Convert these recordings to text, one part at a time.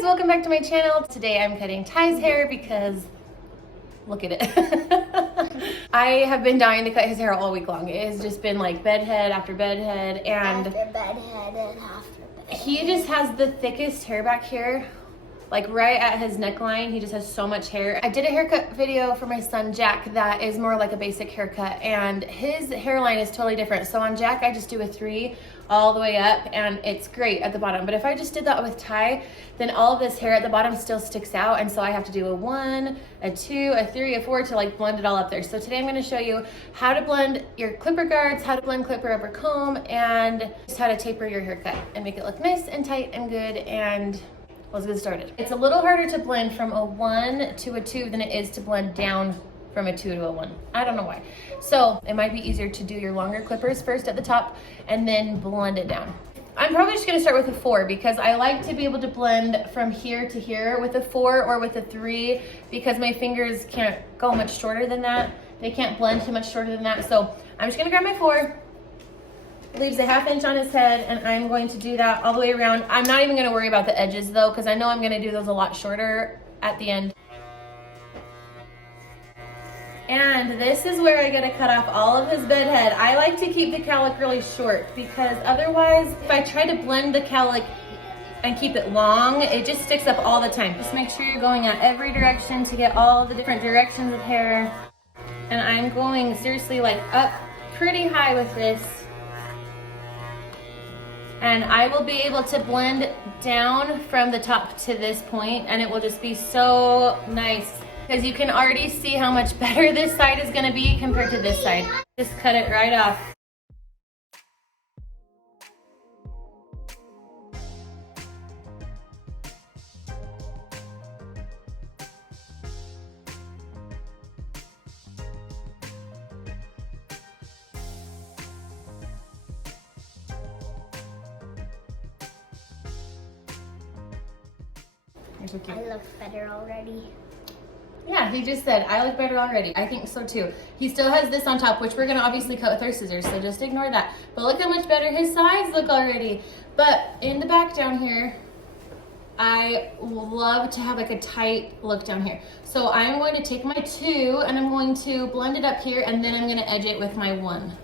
guys, welcome back to my channel. Today I'm cutting Ty's hair because look at it. I have been dying to cut his hair all week long. It has just been like bedhead after bedhead and he just has the thickest hair back here, like right at his neckline. He just has so much hair. I did a haircut video for my son Jack that is more like a basic haircut, and his hairline is totally different. So on Jack I just do a 3 all the way up and it's great at the bottom. But if I just did that with Ty, then all of this hair at the bottom still sticks out, and so I have to do a 1, a 2, a 3, a 4 to like blend it all up there. So today I'm going to show you how to blend your clipper guards, how to blend clipper over comb, and just how to taper your haircut and make it look nice and tight and good. And let's get started. It's a little harder to blend from a 1 to a 2 than it is to blend down from a 2 to a 1. I don't know why. So it might be easier to do your longer clippers first at the top and then blend it down. I'm probably just gonna start with a 4 because I like to be able to blend from here to here with a 4 or with a 3 because my fingers can't go much shorter than that. They can't blend too much shorter than that. So I'm just gonna grab my 4. Leaves a 1/2 inch on his head, and I'm going to do that all the way around. I'm not even gonna worry about the edges though, because I know I'm gonna do those a lot shorter at the end. And this is where I gotta cut off all of his bed head. I like to keep the cowlick really short because otherwise, if I try to blend the cowlick and keep it long, it just sticks up all the time. Just make sure you're going at every direction to get all the different directions of hair. And I'm going seriously like up pretty high with this. And I will be able to blend down from the top to this point, and it will just be so nice because you can already see how much better this side is gonna be compared to this side. Just cut it right off. Okay. I look better already. Yeah, he just said, I look better already. I think so too. He still has this on top, which we're gonna obviously cut with our scissors, so just ignore that. But look how much better his sides look already. But in the back down here, I love to have like a tight look down here. So I'm going to take my 2 and I'm going to blend it up here, and then I'm gonna edge it with my 1.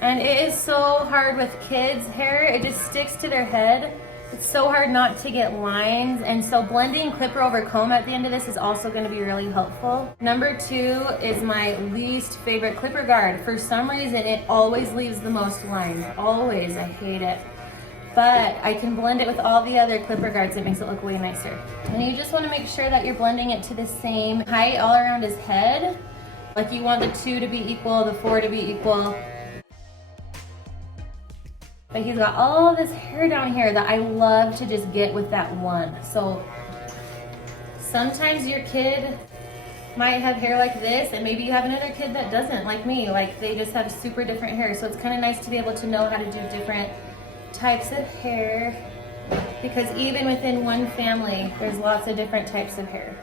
And it is so hard with kids' hair. It just sticks to their head. It's so hard not to get lines. And so blending clipper over comb at the end of this is also gonna be really helpful. Number 2 is my least favorite clipper guard. For some reason, it always leaves the most lines. Always, I hate it. But I can blend it with all the other clipper guards. It makes it look way nicer. And you just wanna make sure that you're blending it to the same height all around his head. Like you want the 2 to be equal, the 4 to be equal. But he's got all this hair down here that I love to just get with that 1. So sometimes your kid might have hair like this, and maybe you have another kid that doesn't, like me. Like they just have super different hair. So it's kind of nice to be able to know how to do different types of hair, because even within one family, there's lots of different types of hair.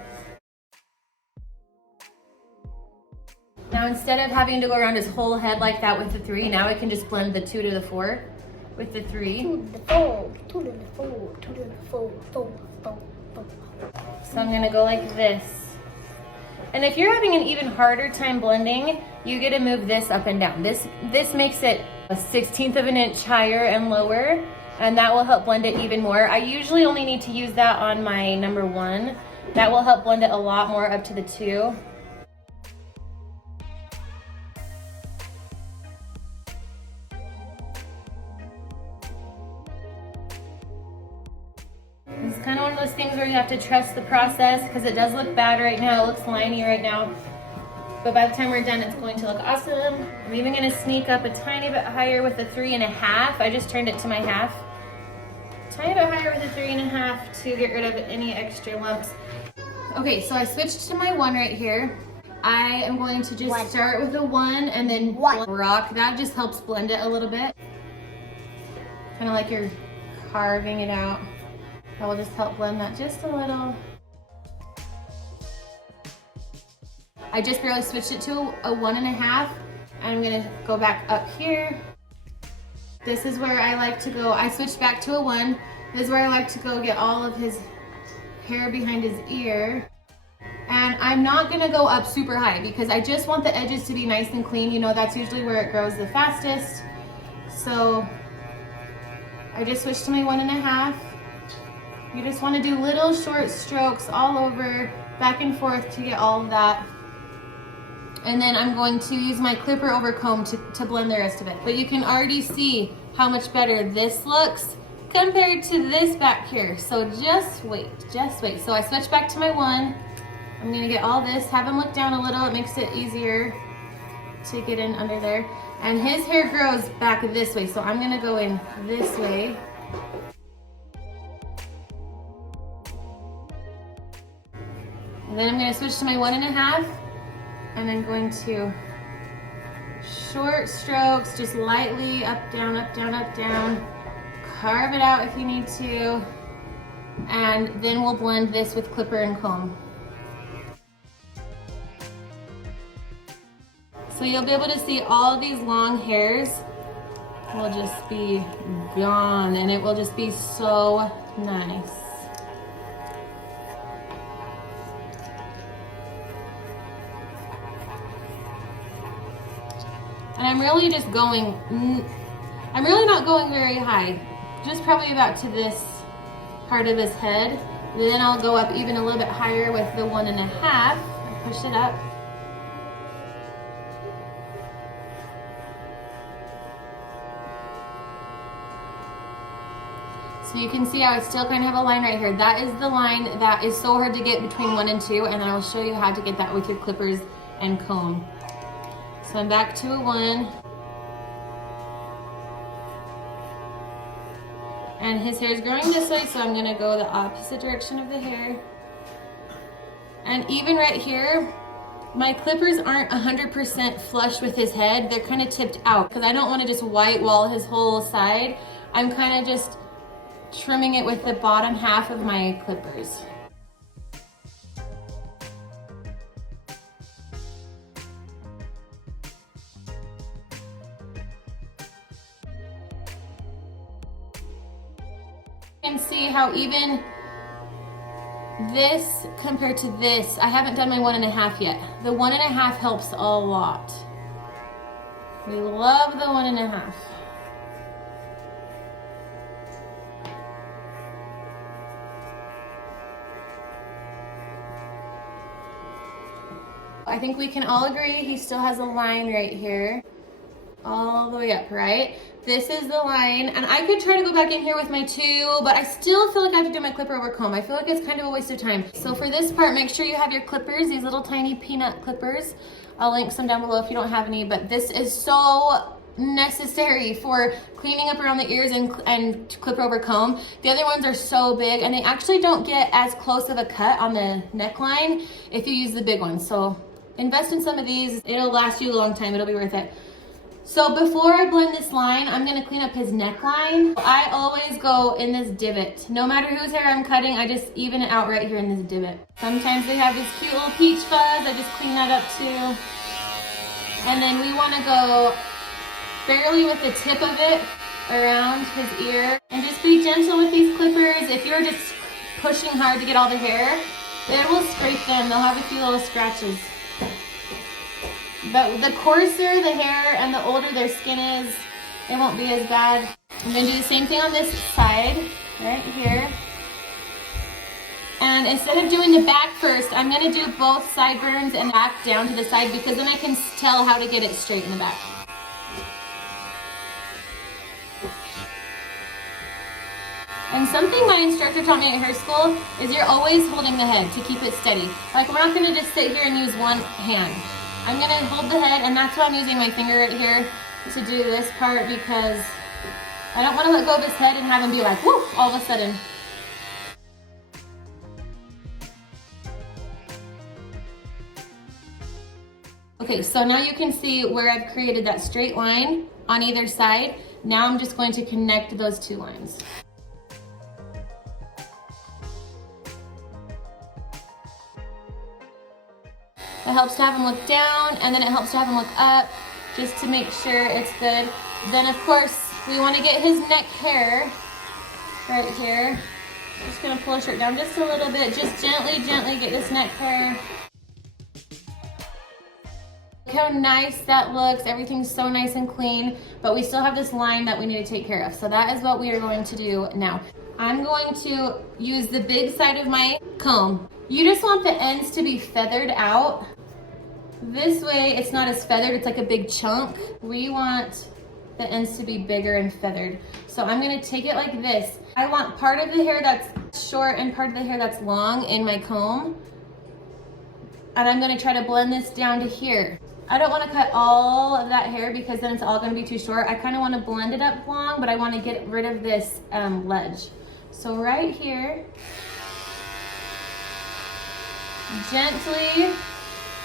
Now instead of having to go around his whole head like that with the 3, now I can just blend the 2 to the 4. With the 3. 2 to the 4, 2 to the 4, 2 to the 4, 4, 4, 4. So I'm gonna go like this. And if you're having an even harder time blending, you get to move this up and down. This makes it a 1/16 of an inch higher and lower, and that will help blend it even more. I usually only need to use that on my number 1. That will help blend it a lot more up to the 2. It's kind of one of those things where you have to trust the process, because it does look bad right now. It looks liney right now. But by the time we're done, it's going to look awesome. I'm even going to sneak up a tiny bit higher with a 3.5. I just turned it to my 1/2. Tiny bit higher with a 3.5 to get rid of any extra lumps. Okay, so I switched to my 1 right here. I am going to just start with a 1 and then rock. That just helps blend it a little bit. Kind of like you're carving it out. That will just help blend that just a little. I just barely switched it to a 1.5. I'm gonna go back up here This is where I like to go. I switched back to a 1. This is where I like to go get all of his hair behind his ear. And I'm not gonna go up super high because I just want the edges to be nice and clean. You know, that's usually where it grows the fastest. So I just switched to my 1.5. You just wanna do little short strokes all over, back and forth to get all of that. And then I'm going to use my clipper over comb to blend the rest of it. But you can already see how much better this looks compared to this back here. So just wait, just wait. So I switched back to my 1. I'm gonna get all this, have him look down a little. It makes it easier to get in under there. And his hair grows back this way. So I'm gonna go in this way. And then I'm gonna switch to my 1.5. And I'm going to short strokes, just lightly up, down, up, down, up, down. Carve it out if you need to. And then we'll blend this with clipper and comb. So you'll be able to see all of these long hairs will just be gone and it will just be so nice. And I'm really just going, I'm really not going very high, just probably about to this part of his head. Then I'll go up even a little bit higher with the 1.5, push it up. So you can see I still kind of have a line right here. That is the line that is so hard to get between 1 and 2, and I will show you how to get that with your clippers and comb. So I'm back to a 1. And his hair is growing this way, so I'm gonna go the opposite direction of the hair. And even right here, my clippers aren't 100% flush with his head. They're kind of tipped out because I don't want to just white wall his whole side. I'm kind of just trimming it with the bottom half of my clippers. You can see how even this compared to this, I haven't done my 1.5 yet. The 1.5 helps a lot. We love the 1.5. I think we can all agree he still has a line right here, all the way up, right? This is the line, and I could try to go back in here with my 2, but I still feel like I have to do my clipper over comb. I feel like it's kind of a waste of time. So for this part, make sure you have your clippers, these little tiny peanut clippers. I'll link some down below if you don't have any, but this is so necessary for cleaning up around the ears and clipper over comb. The other ones are so big, and they actually don't get as close of a cut on the neckline if you use the big ones. So invest in some of these. It'll last you a long time. It'll be worth it. So before I blend this line, I'm gonna clean up his neckline. I always go in this divot. No matter whose hair I'm cutting, I just even it out right here in this divot. Sometimes they have this cute little peach fuzz. I just clean that up too. And then we wanna go barely with the tip of it around his ear. And just be gentle with these clippers. If you're just pushing hard to get all the hair, it will scrape them. They'll have a few little scratches. But the coarser the hair and the older their skin is, it won't be as bad. I'm gonna do the same thing on this side, right here. And instead of doing the back first, I'm gonna do both sideburns and back down to the side because then I can tell how to get it straight in the back. And something my instructor taught me at hair school is you're always holding the head to keep it steady. Like we're not gonna just sit here and use one hand. I'm gonna hold the head, and that's why I'm using my finger right here to do this part because I don't wanna let go of his head and have him be like, whoo, all of a sudden. Okay, so now you can see where I've created that straight line on either side. Now I'm just going to connect those 2 lines. It helps to have them look down, and then it helps to have them look up, just to make sure it's good. Then of course, We want to get his neck hair right here. I'm just gonna pull his shirt down just a little bit. Just gently, gently get this neck hair. Look how nice that looks. Everything's so nice and clean, but we still have this line that we need to take care of. So that is what we are going to do now. I'm going to use the big side of my comb. You just want the ends to be feathered out. This way it's not as feathered, it's like a big chunk. We want the ends to be bigger and feathered. So I'm gonna take it like this. I want part of the hair that's short and part of the hair that's long in my comb. And I'm gonna try to blend this down to here. I don't wanna cut all of that hair because then it's all gonna be too short. I kinda wanna blend it up long, but I wanna get rid of this ledge. So right here, gently,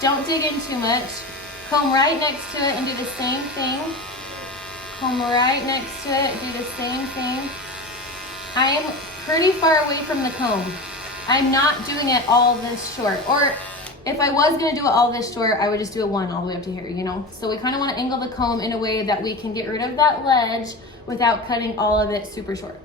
don't dig in too much. Comb right next to it and do the same thing. Comb right next to it, do the same thing. I am pretty far away from the comb. I'm not doing it all this short. Or if I was gonna do it all this short, I would just do it one all the way up to here, you know? So we kinda wanna angle the comb in a way that we can get rid of that ledge without cutting all of it super short.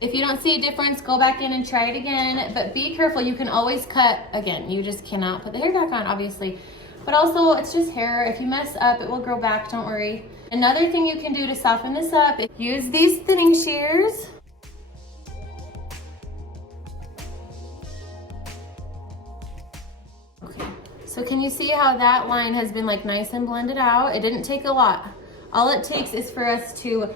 If you don't see a difference, go back in and try it again, but be careful, you can always cut again. You just cannot put the hair back on, obviously. But also, it's just hair. If you mess up, it will grow back, don't worry. Another thing you can do to soften this up is use these thinning shears. Okay, so can you see how that line has been like nice and blended out? It didn't take a lot. All it takes is for us to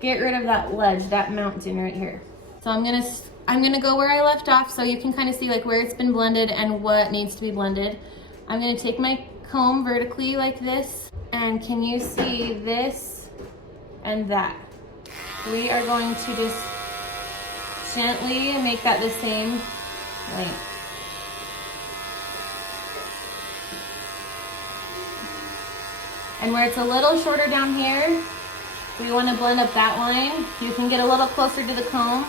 get rid of that ledge, that mountain right here. So I'm gonna go where I left off so you can kind of see like where it's been blended and what needs to be blended. I'm gonna take my comb vertically like this, and can you see this and that? We are going to just gently make that the same length. And where it's a little shorter down here, we want to blend up that line. You can get a little closer to the comb.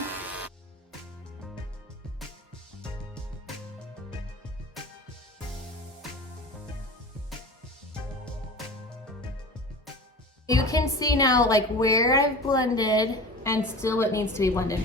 You can see now like where I've blended and still what needs to be blended.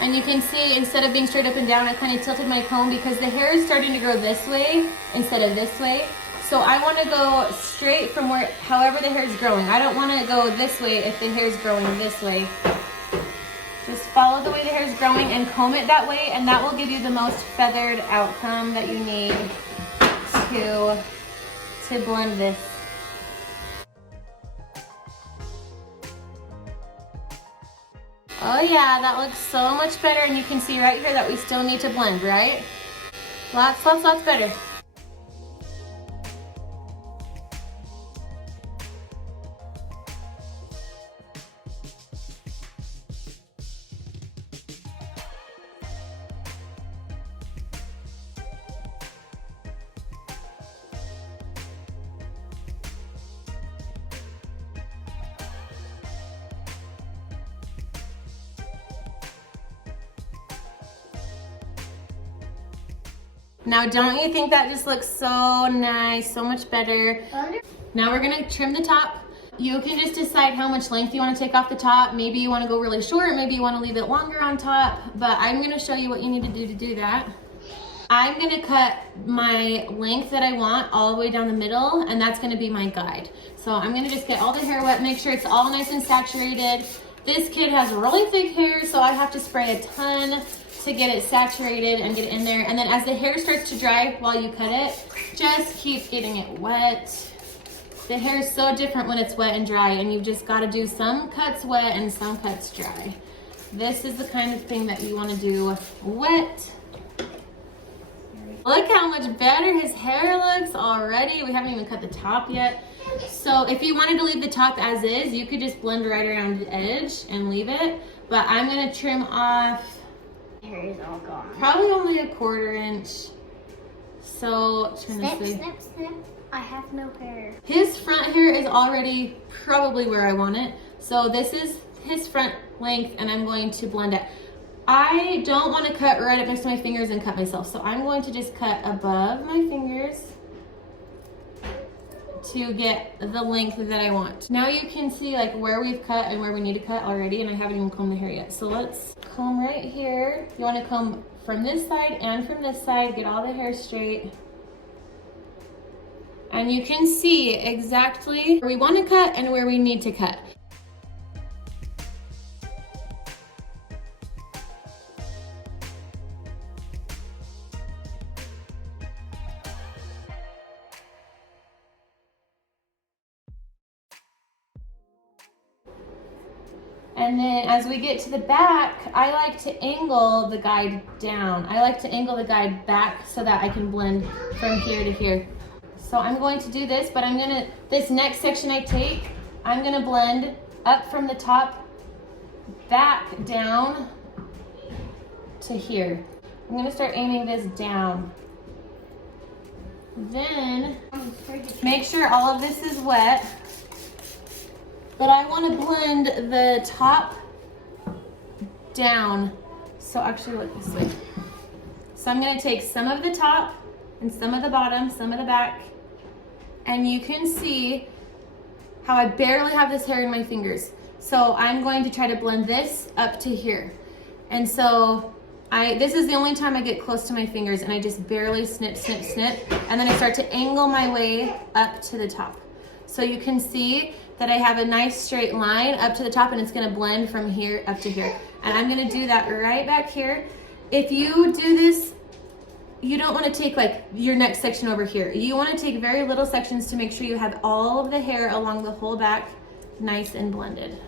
And you can see, instead of being straight up and down, I kind of tilted my comb because the hair is starting to grow this way instead of this way. So I want to go straight from where, however the hair is growing. I don't want to go this way if the hair is growing this way. Just follow the way the hair is growing and comb it that way, and that will give you the most feathered outcome that you need to blend this. Oh yeah, that looks so much better, and you can see right here that we still need to blend, right? Lots better. Now, don't you think that just looks so nice, so much better? Now we're gonna trim the top. You can just decide how much length you wanna take off the top. Maybe you wanna go really short, maybe you wanna leave it longer on top, but I'm gonna show you what you need to do that. I'm gonna cut my length that I want all the way down the middle, and that's gonna be my guide. So I'm gonna just get all the hair wet, make sure it's all nice and saturated. This kid has really thick hair, so I have to spray a ton to get it saturated and get it in there. And then as the hair starts to dry while you cut it, just keep getting it wet. The hair is so different when it's wet and dry, and you've just got to do some cuts wet and some cuts dry. This is the kind of thing that you want to do wet. Look how much better his hair looks already. We haven't even cut the top yet. So if you wanted to leave the top as is, you could just blend right around the edge and leave it. But I'm gonna trim off, Hair is all gone. probably only a 1/4 inch. So, trying to Snip, see. snip, snip. I have no hair. His front hair is already probably where I want it. So this is his front length and I'm going to blend it. I don't want to cut right up next to my fingers and cut myself. So I'm going to just cut above my fingers to get the length that I want. Now you can see like where we've cut and where we need to cut already, and I haven't even combed the hair yet. So let's comb right here. You want to comb from this side and from this side, get all the hair straight. And you can see exactly where we want to cut and where we need to cut. And then as we get to the back, I like to angle the guide down. I like to angle the guide back so that I can blend from here to here. So I'm going to do this, but this next section I take, I'm gonna blend up from the top, back down to here. I'm gonna start aiming this down. Then, make sure all of this is wet. But I want to blend the top down. So actually look this way. So I'm going to take some of the top and some of the bottom, some of the back. And you can see how I barely have this hair in my fingers. So I'm going to try to blend this up to here. And so this is the only time I get close to my fingers, and I just barely snip, snip, snip. And then I start to angle my way up to the top. So you can see that I have a nice straight line up to the top, and it's gonna blend from here up to here. And I'm gonna do that right back here. If you do this, you don't wanna take like your next section over here. You wanna take very little sections to make sure you have all of the hair along the whole back nice and blended.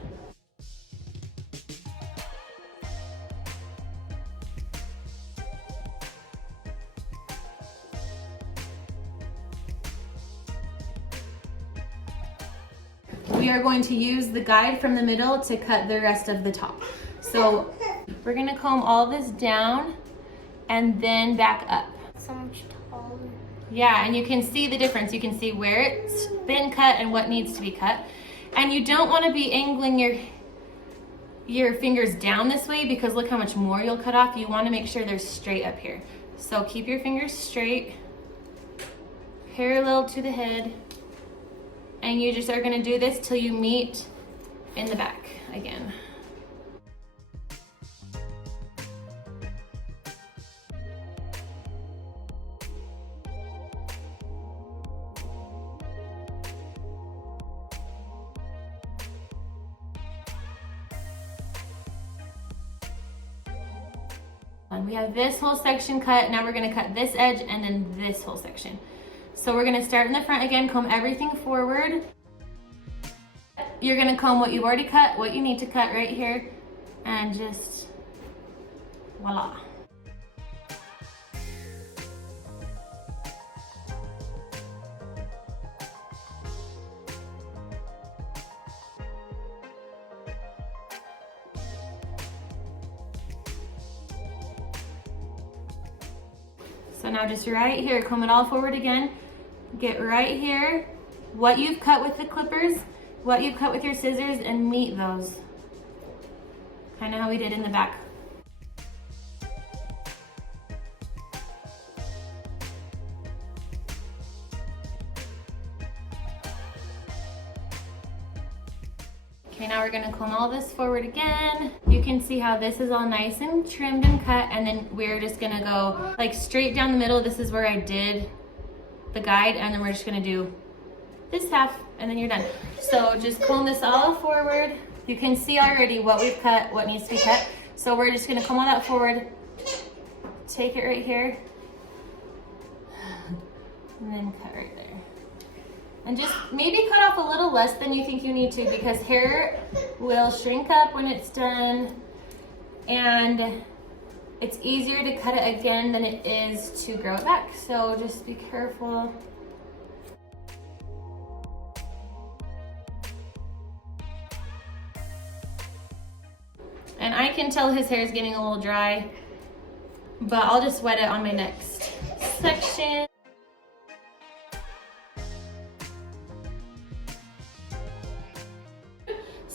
We are going to use the guide from the middle to cut the rest of the top. So we're gonna comb all this down and then back up. So much taller. Yeah, and you can see the difference. You can see where it's been cut and what needs to be cut. And you don't wanna be angling your fingers down this way, because look how much more you'll cut off. You wanna make sure they're straight up here. So keep your fingers straight, parallel to the head. And you just are gonna do this till you meet in the back again. And we have this whole section cut. Now we're gonna cut this edge and then this whole section. So we're gonna start in the front again, comb everything forward. You're gonna comb what you've already cut, what you need to cut right here, and just voila. So now just right here, comb it all forward again. Get right here, what you've cut with the clippers, what you've cut with your scissors, and meet those. Kind of how we did in the back. Okay, now we're gonna comb all this forward again. You can see how this is all nice and trimmed and cut, and then we're just gonna go like straight down the middle. This is where I did the guide, and then we're just gonna do this half, and then you're done. So just comb this all forward. You can see already what we've cut, what needs to be cut. So we're just gonna comb all that forward, take it right here, and then cut right there. And just maybe cut off a little less than you think you need to, because hair will shrink up when it's done, and it's easier to cut it again than it is to grow it back. So just be careful. And I can tell his hair is getting a little dry, but I'll just wet it on my next section.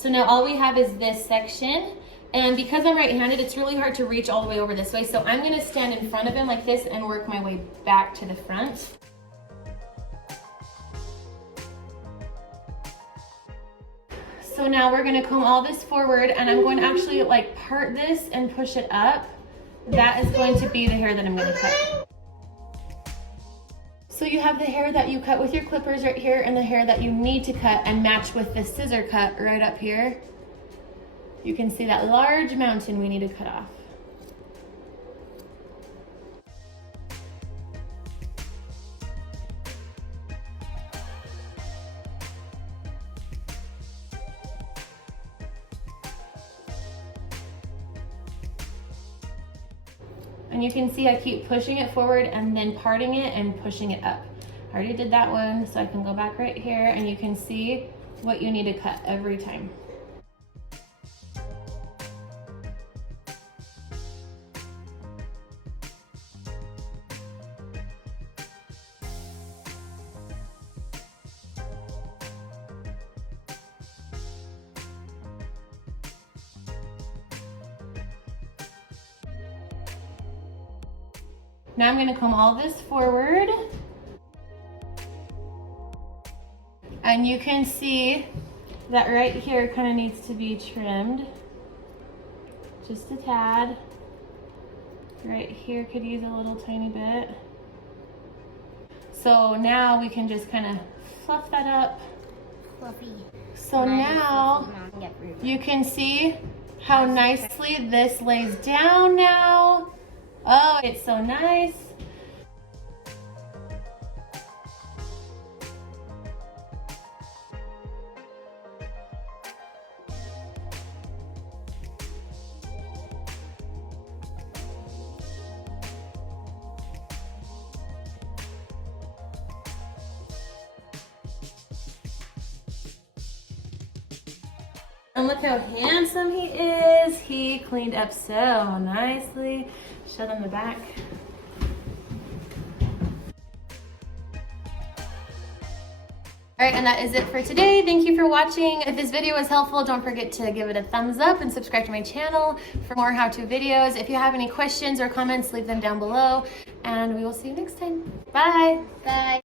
So now all we have is this section. And because I'm right-handed, it's really hard to reach all the way over this way. So I'm gonna stand in front of him like this and work my way back to the front. So now we're gonna comb all this forward, and I'm going to actually like part this and push it up. That is going to be the hair that I'm gonna cut. So you have the hair that you cut with your clippers right here, and the hair that you need to cut and match with the scissor cut right up here. You can see that large mountain we need to cut off. And you can see I keep pushing it forward and then parting it and pushing it up. I already did that one, so I can go back right here and you can see what you need to cut every time. Now I'm gonna comb all this forward. And you can see that right here kind of needs to be trimmed. Just a tad. Right here could use a little tiny bit. So now we can just kind of fluff that up. Fluffy. So now you can see how nicely this lays down now. Oh, it's so nice. And look how handsome he is. He cleaned up so nicely. Show them the back. All right, and that is it for today. Thank you for watching. If this video was helpful, don't forget to give it a thumbs up and subscribe to my channel for more how-to videos. If you have any questions or comments, leave them down below, and we will see you next time. Bye. Bye.